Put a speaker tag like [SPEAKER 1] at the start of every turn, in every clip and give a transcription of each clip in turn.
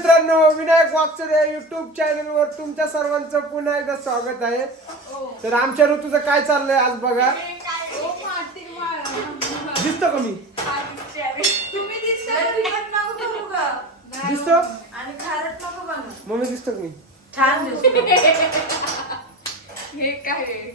[SPEAKER 1] मित्रांनो, Vinayak वाकचरे YouTube channel वर तुमच्या सर्वांचं पुन्हा एकदा स्वागत आहे. तर आमच्या ऋतूचं काय चाललंय आज बघा. दिसतो का मी? दिसतो मम्मी, दिसतो का मी?
[SPEAKER 2] छान दिसतो.
[SPEAKER 3] हे काय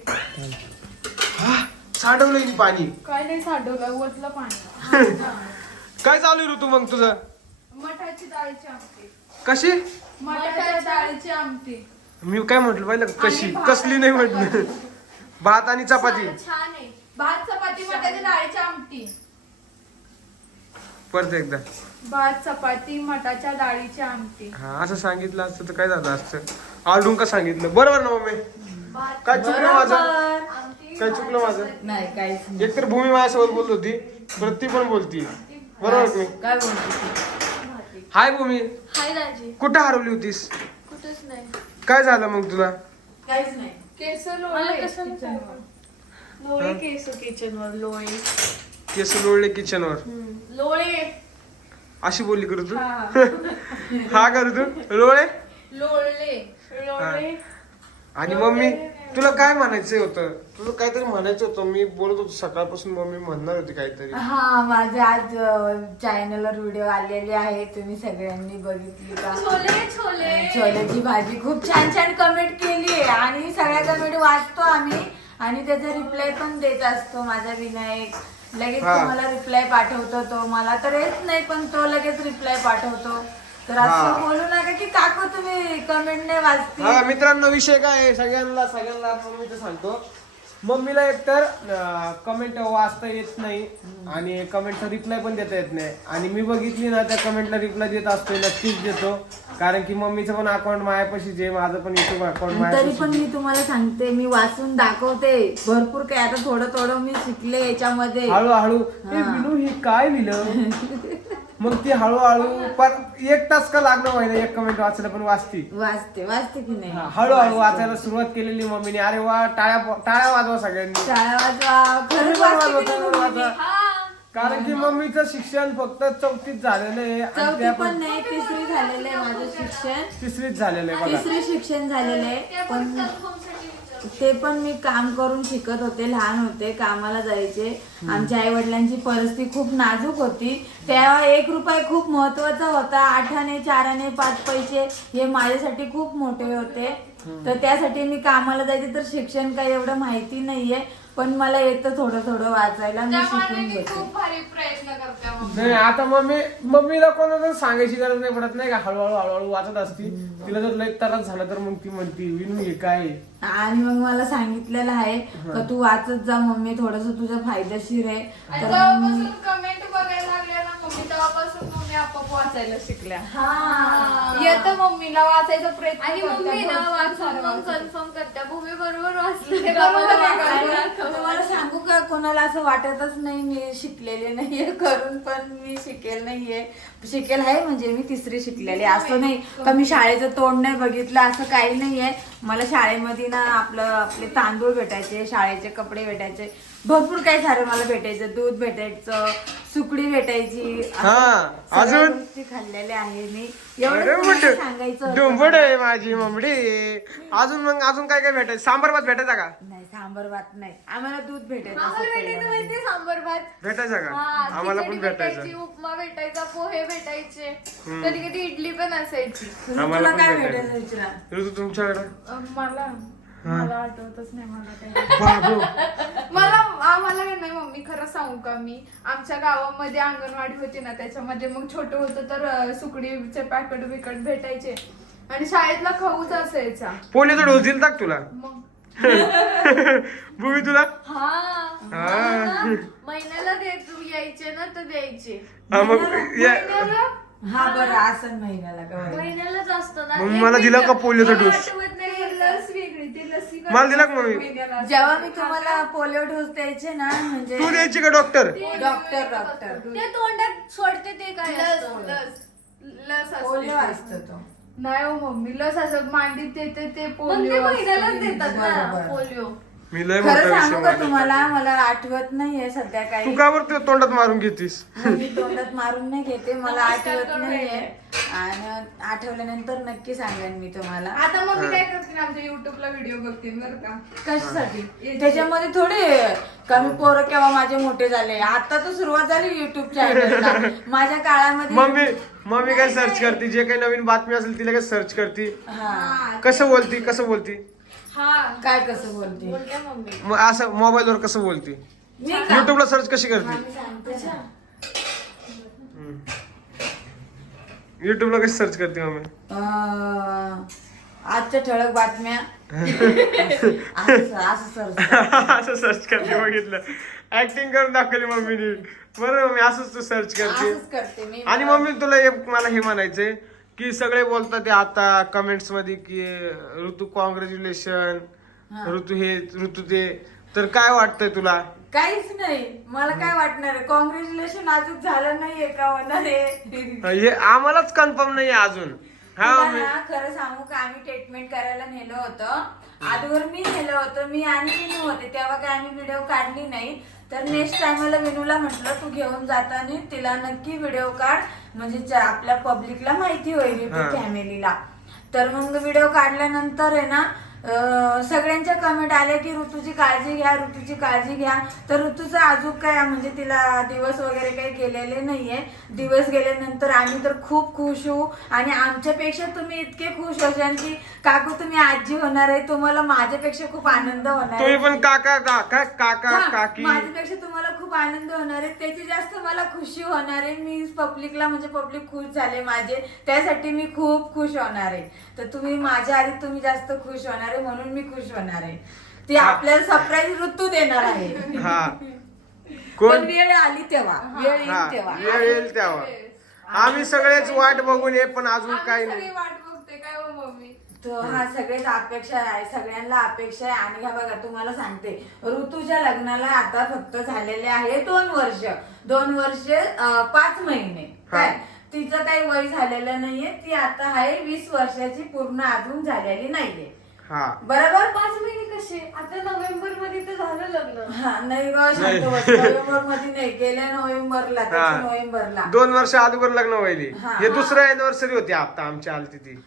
[SPEAKER 1] साठवलं पाणी?
[SPEAKER 3] काय नाही साठवलं, ओतलं पाणी.
[SPEAKER 1] काय चालू आहे ऋतू मग तुझं?
[SPEAKER 3] मठाची डाळीची आमटी.
[SPEAKER 1] कशी?
[SPEAKER 3] मठाच्या डाळीची आमटी.
[SPEAKER 1] मी काय म्हटलं पाहिलं? कशी?
[SPEAKER 3] आणि भात.
[SPEAKER 1] कसली नाही म्हटलं. भात आणि चपाती.
[SPEAKER 3] छान आहे. भात चपाती मठाची डाळीची आमटी.
[SPEAKER 1] परत एकदा.
[SPEAKER 3] भात चपाती मठाच्या डाळीची आमटी.
[SPEAKER 1] हा, असं सांगितलं असतं तर काय झालं असतं? आलडून का सांगितलं? बरोबर ना मम्मी? काय चुकलं माझं? काय चुकलं माझं?
[SPEAKER 2] नाही काहीच नाही.
[SPEAKER 1] एकतर भूमी माझ्यासोबत बोलत होती, परत ती पण बोलती. बरोबर का मी?
[SPEAKER 2] काय बोलते?
[SPEAKER 1] हाय भूमी,
[SPEAKER 3] हाय दाजी.
[SPEAKER 1] कुठं हरवली होतीस?
[SPEAKER 3] कुठंच नाही.
[SPEAKER 1] काय झालं मग तुला?
[SPEAKER 2] काहीच नाही.
[SPEAKER 3] केस लोळे किचनवर. लोळे केस किचनवर लोळे.
[SPEAKER 1] केस लोळले किचनवर.
[SPEAKER 3] लोळे.
[SPEAKER 1] अशी बोलली करू तू?
[SPEAKER 3] हा.
[SPEAKER 1] हा करू तू लोळे.
[SPEAKER 3] लोळले. लोळे.
[SPEAKER 1] आणि मम्मी, तुला काय म्हणायचं होतं? तुला काहीतरी म्हणायचं होतं. मी बोलत होतो सकाळपासून, मम्मी म्हणणार होती काहीतरी.
[SPEAKER 2] हा, माझे आज चॅनलवर व्हिडिओ आलेले आहे, तुम्ही सगळ्यांनी बघितली का?
[SPEAKER 3] छोले छोले.
[SPEAKER 2] छोल्याची भाजी खूप छान छान कमेंट केली आहे आणि सगळ्या कमेंट वाचतो आम्ही आणि त्याचा रिप्लाय पण देत असतो माझा विनायक. लगेच तुम्हाला रिप्लाय पाठवतो तो. मला तर येत नाही पण तो लगेच रिप्लाय पाठवतो. तर असं बोलू नका की काकू तुम्ही कमेंट नाही वाचते.
[SPEAKER 1] हा मित्रांनो, विषय काय आहे? सगळ्यांना मम्मीचं सांगतो. मम्मीला एकतर कमेंट वाचता येत नाही आणि कमेंटचा रिप्लाय पण देता येत नाही. आणि मी बघितली ना, त्या कमेंटला रिप्लाय देत असतो, नक्कीच देतो. कारण की मम्मीचं पण अकाउंट मायापाशी जे, माझं पण युट्यूब अकाउंट
[SPEAKER 2] तरी
[SPEAKER 1] मायापाशी.
[SPEAKER 2] पण मी तुम्हाला सांगते, मी वाचून दाखवते भरपूर काय. आता थोडं थोडं मी शिकले याच्यामध्ये.
[SPEAKER 1] हळूहळू हे विनू हे काय लिहिलं, मग ती हळूहळू पण 1 तास का लागणार माहिती, एक कमेंट वाचायला पण वाचती.
[SPEAKER 2] वाचते की नाही.
[SPEAKER 1] हळूहळू वाचायला सुरुवात केलेली मम्मीने. अरे वा, टाळ्या वाजवा सगळ्यांनी.
[SPEAKER 2] शाळा वाचवा. खरंच वाचते की नाही मम्मी?
[SPEAKER 1] कारण की मम्मीचं शिक्षण फक्त 4थीत झालेलं आहे आणि
[SPEAKER 2] चौथी
[SPEAKER 1] त्या
[SPEAKER 2] पण नाही, 3री झालेलं आहे माझं शिक्षण.
[SPEAKER 1] 3रीत झालेलं आहे बघा.
[SPEAKER 2] 3री शिक्षण झालेलं आहे. पण ते पण मी काम करून शिकत होते. लहान होते, कामाला जायचे. आमच्या आई वडिलांची परिस्थिती खूप नाजूक होती. तेव्हा 1 रुपया खूप महत्वाचा होता. 8 आणे 4 आणे 5 पैसे हे माझ्यासाठी खूप मोठे होते. तर त्यासाठी मी कामाला जायचे. तर शिक्षण काही एवढं माहिती नाहीये, पण मला येतं थोडं थोडं वाचायला. मी शिकून घेते.
[SPEAKER 3] खूप भारी प्रयत्न करते मम्मी.
[SPEAKER 1] नाही, आता मम्मीला कोणाला सांगायची गरज नाही पडत नाही का. हळूहळू वाचत असती. तिला जर लय त्रास झाला तर मग ती म्हणती विनू हे काय.
[SPEAKER 2] आणि मग मला सांगितलेलं आहे का तू वाचत जा मम्मी, थोडस तुझं फायदेशीर आहे.
[SPEAKER 3] आणि
[SPEAKER 2] तर
[SPEAKER 3] जेव्हापासून कमेंट बघायला लागल्या ना मम्मी, तेव्हापासून मम्मी आपोआप वाचायला शिकल्या. येतं मम्मीला वाचायचा प्रयत्न
[SPEAKER 4] आणि
[SPEAKER 3] करते.
[SPEAKER 4] मम्मी ना
[SPEAKER 3] भरपूर
[SPEAKER 4] वाचून
[SPEAKER 3] सारं
[SPEAKER 4] मग
[SPEAKER 3] वाचते.
[SPEAKER 4] कन्फर्म करत्या भूमी बरोबर वाचले.
[SPEAKER 2] तुम्हाला सांगू का, कोणाला असं वाटतच नाही मी शिकलेले नाहीये, करून पण मी शिकेल नाहीये. शिकेल आहे म्हणजे मी 3री शिकलेली. असं नाही का मी शाळेचं तोंड नाही बघितलं, असं काही नाहीये. मला शाळेमध्ये ना आपले तांदूळ भेटायचे, शाळेचे कपडे भेटायचे, भरपूर काही सारं मला भेटायचं. दूध भेटायचं, सुकडी भेटायची.
[SPEAKER 1] अजून
[SPEAKER 2] गोष्टी खाल्लेल्या आहे मी. एवढं सांगायचं
[SPEAKER 1] डोंबड आहे माझी मम्मी. अजून काय काय भेटायचं? सांबार भात भेटायचा का?
[SPEAKER 2] नाही, सांबर भात नाही. आम्हाला दूध भेटायचं.
[SPEAKER 4] आम्हाला भेटायचं माहितीये सांबर भात.
[SPEAKER 1] भेटायचा का? आम्हाला पण भेटायचं.
[SPEAKER 4] उपमा भेटायचा, पोहे भेटायचे, कधी कधी इडली पण असायची.
[SPEAKER 1] आम्हाला
[SPEAKER 2] तुला
[SPEAKER 1] पण
[SPEAKER 2] काय
[SPEAKER 1] भेटायचं.
[SPEAKER 2] भेटायचं विचारा.
[SPEAKER 1] ऋतू तुमच्याकडे?
[SPEAKER 3] मला आठवतच नाही मला काही. आम्हाला नाही मम्मी, खरं सांगू का, मी आमच्या गावामध्ये अंगणवाडी होती ना, त्याच्यामध्ये मग छोटं होतं तर सुकडीचे पॅकेट बिकट भेटायचे आणि शाळेतला खाऊच असायचा.
[SPEAKER 1] पोलिओचा डोस दिला का तुला?
[SPEAKER 3] मग
[SPEAKER 1] भूमी तुला?
[SPEAKER 4] महिन्याला यायचे ना तर द्यायचे.
[SPEAKER 3] महिन्याला
[SPEAKER 2] हा बरं, असं महिन्याला का बरं?
[SPEAKER 4] महिन्यालाच असतं ना.
[SPEAKER 1] मग मला दिला का पोलिओचा डोस?
[SPEAKER 4] आठवत नाही.
[SPEAKER 3] लस वेगळी, ती लसीकरण
[SPEAKER 1] मला दिला का मम्मी?
[SPEAKER 3] महिन्याला असतं.
[SPEAKER 2] जेव्हा मी तुम्हाला पोलिओ डोस द्यायचे ना, म्हणजे
[SPEAKER 1] तू द्यायची का डॉक्टर?
[SPEAKER 2] डॉक्टर
[SPEAKER 4] ते तोंडात सोडते ते काय असतं?
[SPEAKER 3] लस
[SPEAKER 2] पोलिओ
[SPEAKER 3] असते.
[SPEAKER 2] असतो तो.
[SPEAKER 3] नाही हो मम्मी, लस असं मांडीत देते ते
[SPEAKER 4] मग
[SPEAKER 3] पोलिओ
[SPEAKER 4] ते
[SPEAKER 3] असतं.
[SPEAKER 4] महिन्यालाच देतात ना
[SPEAKER 2] बरोबर.
[SPEAKER 4] पोलिओ.
[SPEAKER 1] मी लय
[SPEAKER 2] खरं
[SPEAKER 1] मोठा विषय
[SPEAKER 2] सांगू का
[SPEAKER 1] मांडला.
[SPEAKER 2] तुम्हाला मला आठवत नाहीये सध्या
[SPEAKER 1] तू
[SPEAKER 2] काही
[SPEAKER 1] का बरं तुझ्या तोंडात मारून घेतीस
[SPEAKER 2] मी तोंडात मारून नाही घेते मला आठवत नाहीये आणि आठवल्यानंतर नक्की सांगेन मी तुम्हाला
[SPEAKER 3] आता मम्मी काय करतील आमच्या युट्यूबला व्हिडिओ बघतील बरं का.
[SPEAKER 2] कशासाठी त्याच्यामध्ये थोडे कमी पोरं केव्हा माझे मोठे झाले आता तर सुरुवात झाली युट्यूब चॅनलला माझ्या काळामध्ये
[SPEAKER 1] मम्मी काय सर्च करते जे काही नवीन बातमी असेल ती लगेच सर्च करते
[SPEAKER 2] हा
[SPEAKER 1] कसं बोलती
[SPEAKER 4] हा
[SPEAKER 2] काय कसं बोलते
[SPEAKER 4] बोलते मम्मी.
[SPEAKER 1] मग असं मोबाईलवर कसं बोलते
[SPEAKER 2] मी का?
[SPEAKER 1] युट्यूबला सर्च कशी करते
[SPEAKER 2] मी सांगते ना.
[SPEAKER 1] युट्यूबला कशी सर्च करते मम्मी
[SPEAKER 2] आजच्या ठळक बातम्या असं सर्च
[SPEAKER 1] असं सर्च करते बघितलं ऍक्टिंग करून दाखवली मम्मीने बरं मम्मी असंच तू सर्च करते
[SPEAKER 2] असंच करते मी
[SPEAKER 1] आणि मम्मी तुला मला हे म्हणायचंय की सगळे बोलतात ते आता कमेंट्स मध्ये की ऋतू कॉंग्रॅच्युलेशन ऋतू हे ऋतू ते तर काय वाटतंय तुला
[SPEAKER 2] काहीच नाही मला काय वाटणार कॉंग्रॅच्युलेशन अजून झालं नाहीये का होणार आहे
[SPEAKER 1] हे आम्हालाच कन्फर्म नाही अजून हा
[SPEAKER 2] तुला
[SPEAKER 1] मम्मी
[SPEAKER 2] ना खरं सांगू का आम्ही ट्रीटमेंट करायला नेलं होतं आधीवर मी नेलं होतं मी आणि विनू होते तेव्हा काय आम्ही व्हिडिओ काढली नाही तर नेक्स्ट टाइमला विनूला म्हटलं तू घेऊन जाताना तिला नक्की व्हिडिओ काढ म्हणजे आपल्या पब्लिकला माहिती होईल युट्यूब फॅमिलीला तर मग व्हिडिओ काढल्यानंतर आहे ना सगळ्यांच्या कमेंट आल्या की ऋतूची काळजी घ्या तर ऋतूचं अजून काय म्हणजे तिला दिवस वगैरे काही गेलेले नाहीये दिवस गेल्यानंतर आम्ही तर खूप खुश होऊ आणि आमच्यापेक्षा तुम्ही इतके खुश होशाल की काकू तुम्ही आजी होणार आहे तुम्हाला माझ्यापेक्षा खूप आनंद होणार
[SPEAKER 1] तुम्ही
[SPEAKER 2] आहे
[SPEAKER 1] पण काका काकी
[SPEAKER 2] माझ्यापेक्षा तुम्हाला खूप आनंद होणार आहे त्याची जास्त मला खुशी होणार आहे मी पब्लिकला म्हणजे पब्लिक खुश झाले माझे त्यासाठी मी खूप खुश होणार आहे तर तुम्ही माझ्या आधी तुम्ही जास्त खुश होणार आहे म्हणून मी खुश होणार आहे ती आपल्याला सरप्राईज ऋतू देणार आहे
[SPEAKER 1] हा
[SPEAKER 2] पण
[SPEAKER 1] कोण
[SPEAKER 2] वेळ आली तेव्हा वेळ
[SPEAKER 1] हा
[SPEAKER 2] येईल तेव्हा
[SPEAKER 1] वेळ येईल तेव्हा आम्ही सगळेच वाट बघून ये पण अजून काही
[SPEAKER 3] सगळी
[SPEAKER 1] नाही
[SPEAKER 3] वाट बघते काय हो मम्मी.
[SPEAKER 2] तो हा सगळेच अपेक्षा आहे सगळ्यांना अपेक्षा आहे आणि हा बघा तुम्हाला सांगते ऋतूच्या लग्नाला आता फक्त झालेले आहे 2 वर्ष 5 महिने काय तिचं काही वय झालेलं नाहीये ती आता आहे 20 वर्षाची पूर्ण अजून झालेली नाहीये
[SPEAKER 1] हा
[SPEAKER 2] बरोबर
[SPEAKER 4] 5 महिने कसे आता नोव्हेंबर मध्ये तर झालं लग्न.
[SPEAKER 2] हा नाही ग शांत बस. नोव्हेंबर मध्ये नाही गेल्या नोव्हेंबरला त्याच्या नोव्हेंबरला
[SPEAKER 1] 2 वर्ष अगोदर लग्न व्हायली
[SPEAKER 2] हा.
[SPEAKER 1] हे दुसरं अॅनिव्हर्सरी होती आता आमची आलती ती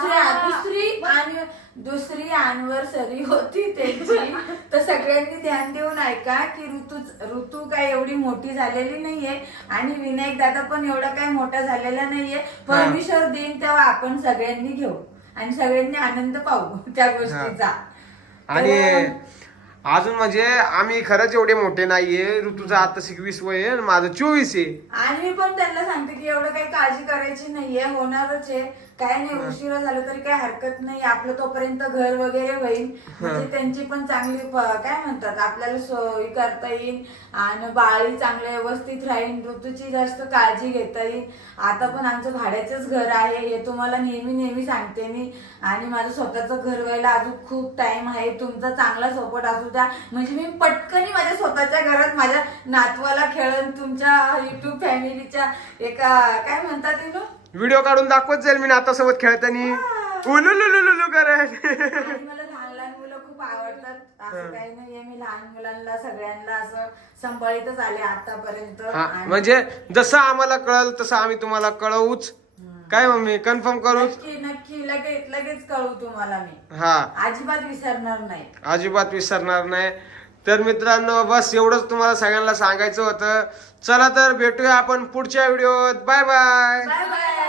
[SPEAKER 2] दुसरी अॅनिव्हर्सरी होती त्यांची तर सगळ्यांनी ध्यान देऊन ऐका की ऋतू काय एवढी मोठी झालेली नाहीये आणि विनायक दादा पण एवढा काय मोठा झालेला नाहीये परमेश्वर देईन तेव्हा आपण सगळ्यांनी घेऊ आणि सगळ्यांनी आनंद पाहू त्या गोष्टीचा
[SPEAKER 1] आणि अजून म्हणजे आम्ही खरंच एवढे मोठे नाहीये ऋतूचं आता 20 वय आहे आणि माझं 24 आहे
[SPEAKER 2] आणि मी पण त्यांना सांगते की एवढं काही काळजी करायची नाहीये होणारच आहे काय नाही उशिरा झालं तरी काही हरकत नाही आपलं तोपर्यंत घर वगैरे होईल म्हणजे त्यांची पण चांगली काय म्हणतात आपल्याला सोयी करता येईल आणि बाळी चांगलं व्यवस्थित राहील ऋतूची जास्त काळजी घेता येईल आता पण आमचं भाड्याचंच घर आहे हे तुम्हाला नेहमी सांगते मी आणि माझं स्वतःचं घर व्हायला अजून खूप टाइम आहे तुमचा चांगला सपोर्ट असू द्या म्हणजे मी पटकनी माझ्या स्वतःच्या घरात माझ्या नातवाला खेळून तुमच्या युट्यूब फॅमिलीच्या एका काय म्हणतात
[SPEAKER 1] व्हिडिओ काढून दाखवत जाईल मी नातासोबत खेळताना उलुलुलुलुलु करायला
[SPEAKER 2] आणि मला लहान मुलं खूप आवडतात असं काही नाहीये मी लहान मुलांना सगळ्यांना असं सांभाळीतच आले आतापर्यंत
[SPEAKER 1] म्हणजे जसं आम्हाला कळलं तसं आम्ही तुम्हाला कळवूच काय मम्मी कन्फर्म करूच
[SPEAKER 2] नक्की लगेच कळू तुम्हाला मी
[SPEAKER 1] हा
[SPEAKER 2] अजिबात विसरणार नाही
[SPEAKER 1] अजिबात विसरणार नाही तर मित्रांनो बस एवढंच तुम्हाला सगळ्यांना सांगायचं होतं चला तर भेटूया आपण पुढच्या व्हिडिओत बाय बाय
[SPEAKER 2] बाय बाय